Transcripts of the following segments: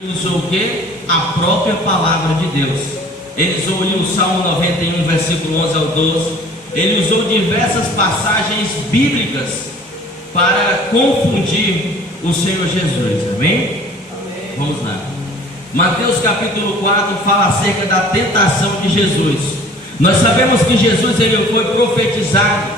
Usou o que? A própria palavra de Deus. Ele usou ali o Salmo 91, versículo 11 ao 12. Ele usou diversas passagens bíblicas para confundir o Senhor Jesus. Amém? Amém. Vamos lá. Mateus capítulo 4 fala acerca da tentação de Jesus. Nós sabemos que Jesus ele foi profetizado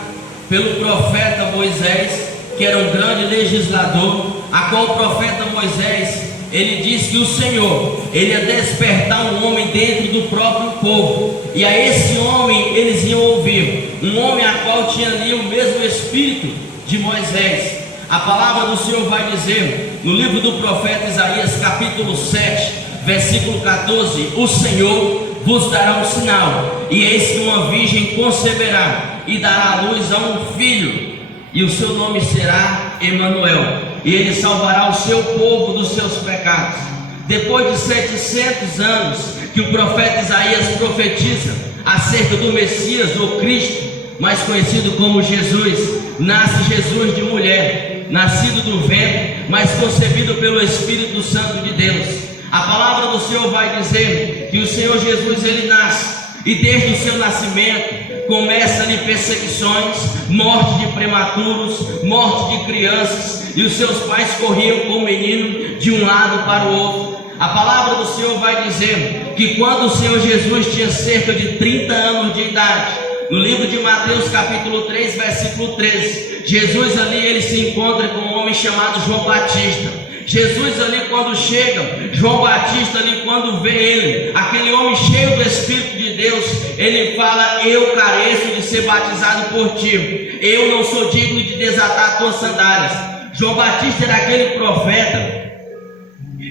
pelo profeta Moisés, que era um grande legislador, a qual o profeta Moisés ele disse que o Senhor ele ia despertar um homem dentro do próprio povo, e a esse homem eles iam ouvir, um homem a qual tinha ali o mesmo espírito de Moisés. A palavra do Senhor vai dizer no livro do profeta Isaías capítulo 7 versículo 14: o Senhor vos dará um sinal, e eis que uma virgem conceberá e dará à luz a um filho, e o seu nome será Emanuel, e ele salvará o seu povo dos seus pecados. Depois de 700 anos que o profeta Isaías profetiza acerca do Messias, ou Cristo, mais conhecido como Jesus, nasce Jesus de mulher, nascido do ventre, mas concebido pelo Espírito Santo de Deus. A palavra do Senhor vai dizer que o Senhor Jesus ele nasce, e desde o seu nascimento começa ali perseguições, morte de prematuros, morte de crianças, e os seus pais corriam com o menino de um lado para o outro. A palavra do Senhor vai dizer que quando o Senhor Jesus tinha cerca de 30 anos de idade, no livro de Mateus capítulo 3 versículo 13, Jesus ali ele se encontra com um homem chamado João Batista. Jesus ali quando chega, João Batista ali quando vê ele, aquele homem cheio do Espírito de Deus, ele fala: eu careço de ser batizado por ti, eu não sou digno de desatar tuas sandálias. João Batista era aquele profeta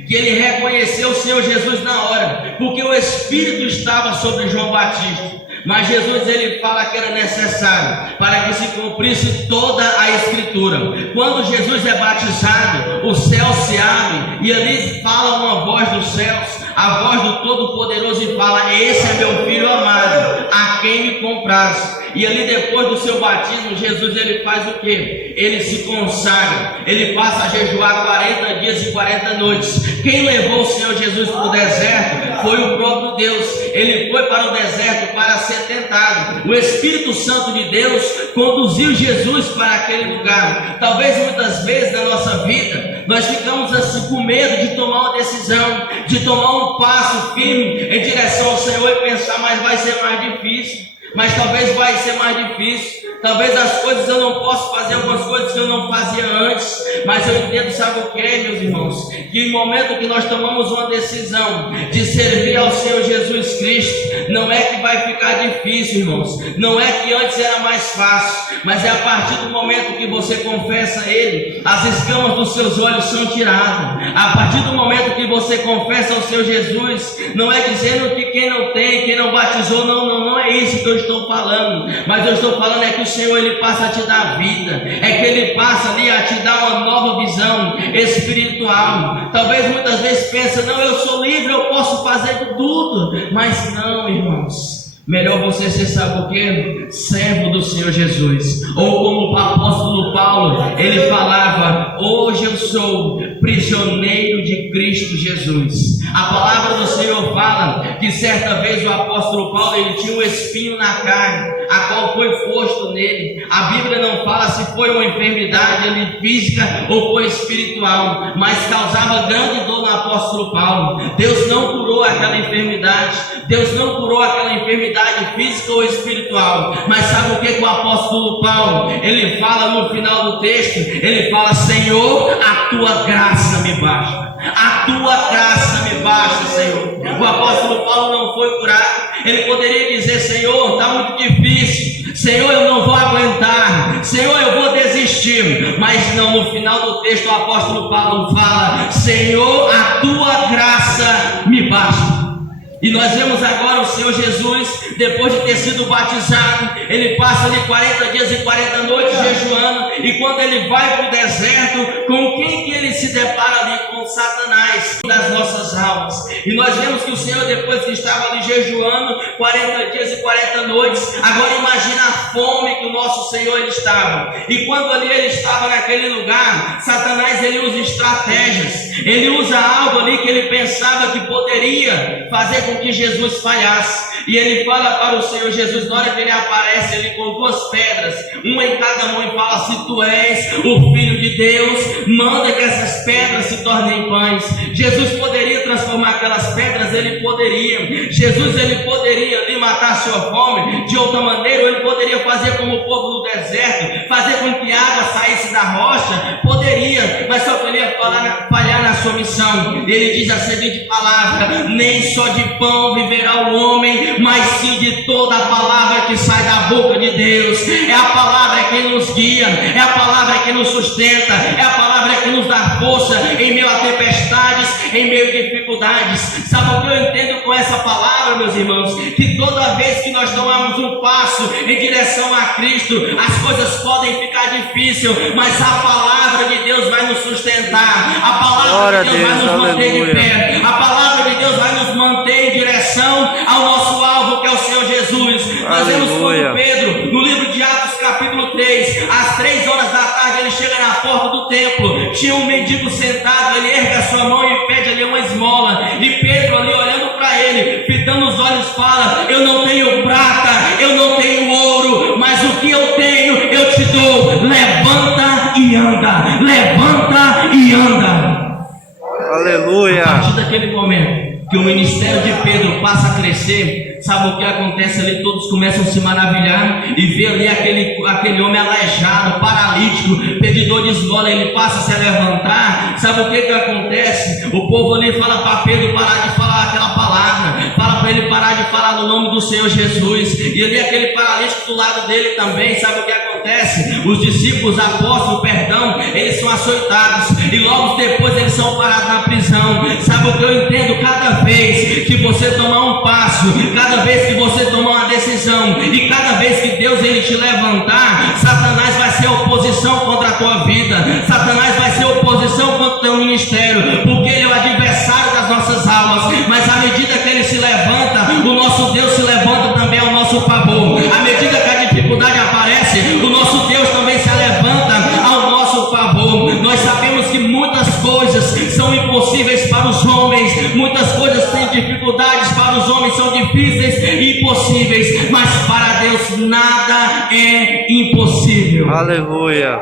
que ele reconheceu o Senhor Jesus na hora, porque o Espírito estava sobre João Batista. Mas Jesus ele fala que era necessário para que se cumprisse toda a Escritura. Quando Jesus é batizado, o céu se abre e ali fala uma voz dos céus, a voz do Todo-Poderoso, e fala: esse é meu filho amado, a quem me compraz. E ali depois do seu batismo, Jesus ele faz o que? Ele se consagra, ele passa a jejuar 40 dias e 40 noites. Quem levou o Senhor Jesus para o deserto foi o próprio Deus. Ele foi para o deserto para ser tentado. O Espírito Santo de Deus conduziu Jesus para aquele lugar. Talvez muitas vezes na nossa vida nós ficamos assim com medo de tomar uma decisão, de tomar um passo firme em direção ao Senhor e pensar: mas vai ser mais difícil. Mas talvez vai ser mais difícil, talvez as coisas eu não posso fazer, algumas coisas que eu não fazia antes. Mas eu entendo, sabe o que, meus irmãos? Que no momento que nós tomamos uma decisão de servir ao Senhor Jesus Cristo, não é que vai ficar difícil, irmãos, não é que antes era mais fácil, mas é a partir do momento que você confessa a Ele, as escamas dos seus olhos são tiradas. A partir do momento que você confessa ao Senhor Jesus, não é dizendo que quem não tem, quem não batizou, não é isso que eu estou falando, mas eu estou falando é que o Senhor ele passa a te dar vida, é que ele passa ali a te dar uma nova visão espiritual. Talvez muitas vezes pensa: não, eu sou livre, eu posso fazer tudo, mas não, irmãos. Melhor você ser, sabe o que? Servo do Senhor Jesus. Ou como o apóstolo Paulo, ele falava: hoje eu sou prisioneiro de Cristo Jesus. A palavra do Senhor fala que certa vez o apóstolo Paulo ele tinha um espinho na carne, a qual foi posto nele. A Bíblia não fala se foi uma enfermidade ali física ou foi espiritual, mas causava grande dor no apóstolo Paulo. Deus não curou aquela enfermidade, Deus não curou aquela enfermidade física ou espiritual. Mas sabe o que o apóstolo Paulo ele fala no final do texto? Ele fala: Senhor, a tua graça me basta. A tua graça me basta, Senhor. O apóstolo Paulo não foi curado. Ele poderia dizer: Senhor, está muito difícil, Senhor, eu não vou aguentar, Senhor, eu vou desistir. Mas não, no final do texto o apóstolo Paulo fala: Senhor, a tua graça me basta. E nós vemos agora o Senhor Jesus, depois de ter sido batizado, ele passa ali 40 dias e 40 noites jejuando, e quando ele vai para o deserto, com quem que ele se depara ali? Com Satanás das nossas almas. E nós vemos que o Senhor, depois que estava ali jejuando 40 dias e 40 noites, agora imagina a fome que o nosso Senhor ele estava. E quando ali ele estava naquele lugar, Satanás ele usa estratégias, ele usa algo ali que ele pensava que poderia fazer com que Jesus falhasse. E ele fala para o Senhor Jesus, na hora que ele aparece ali com duas pedras, uma em cada mão, e fala: se tu és o Filho de Deus, manda que essas pedras se tornem pães. Jesus poderia transformar aquelas pedras, ele poderia. Jesus ele poderia ali matar a sua fome de outra maneira, ou ele poderia fazer como o povo no deserto, fazer com que a água saísse da rocha, poderia, mas só que ele ia falhar na sua missão. Ele diz a seguinte palavra: nem só de pão viverá o homem, mas sim de toda a palavra que sai da boca de Deus. É a palavra que nos guia, é a palavra que nos sustenta, é a palavra que nos dá força em meio a tempestades, em meio a dificuldades. Sabe o que eu entendo com essa palavra, meus irmãos? Que toda vez que nós tomamos um passo em direção a Cristo, as coisas podem ficar difíceis, mas a palavra de Deus vai nos sustentar, a palavra de Deus vai nos manter de pé, a palavra de Deus vai nos manter em direção ao nosso alvo, que é o Senhor Jesus. Nós vemos como Pedro, no livro de Atos capítulo 3, às 3 horas da tarde, ele chega na porta do templo, tinha um mendigo sentado, ele ergue a sua mão e pede ali uma esmola, e Pedro ali olhando para ele, fitando os olhos, fala: eu não tenho prata, eu não tenho ouro, mas o que eu tenho eu te dou, levanta e anda, levanta e anda. Aleluia. A partir daquele momento que o ministério de Pedro passa a crescer, sabe o que acontece ali? Todos começam a se maravilhar e ver ali aquele homem aleijado, paralítico, pedidor de esmola, ele passa a se levantar. Sabe o que acontece? O povo ali fala para Pedro parar de falar aquela palavra, fala para ele parar de falar no nome do Senhor Jesus, e ali aquele paralítico do lado dele também. Sabe o que acontece? Os discípulos, apóstolos, perdão, eles são açoitados e logo depois eles são parados na prisão. Sabe o que eu entendo? Cada vez que você tomar um passo, cada vez que você tomar uma decisão, e cada vez que Deus ele te levantar, Satanás vai ser oposição contra a tua vida, Satanás vai ser oposição contra o teu ministério, porque ele é o adversário das nossas almas. Mas à medida que ele se levanta, o nosso Deus se levanta também ao nosso favor. À medida que a dificuldade aparece, o nosso Deus também se levanta ao nosso favor. Nós sabemos que muitas coisas são impossíveis para os homens, muitas coisas têm dificuldades para os homens, são difíceis e impossíveis, mas para Deus nada é impossível. Aleluia.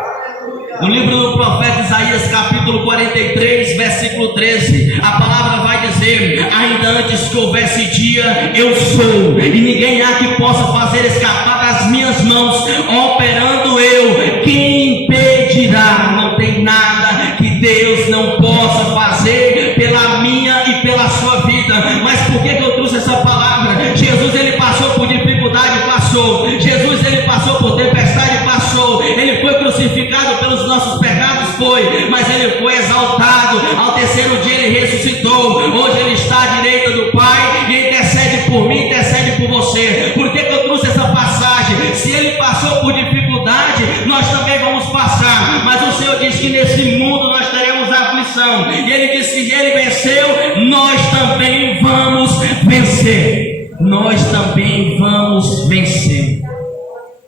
No livro do profeta Isaías, capítulo 43, versículo 13, a palavra vai dizer: ainda antes que houvesse dia, eu sou, e ninguém há que possa fazer escapar das minhas mãos. Operando eu, quem impedirá? Não tem nada que Deus não possa fazer pela minha e pela sua vida. Mas por que eu trouxe essa palavra? Jesus ele passou por dificuldade, passou. Jesus ele passou por tempestade, passou. Ele foi crucificado pelos nossos pecados, foi, mas ele foi exaltado. Ao terceiro dia ele ressuscitou. Hoje ele está à direita do Pai e intercede por mim, intercede por você. Por que eu trouxe essa passagem? Se ele passou por dificuldade, nós também vamos passar. Mas o Senhor diz que nesse mundo nós teremos aflição, e ele disse que ele venceu, nós também vamos vencer. Nós também vamos vencer.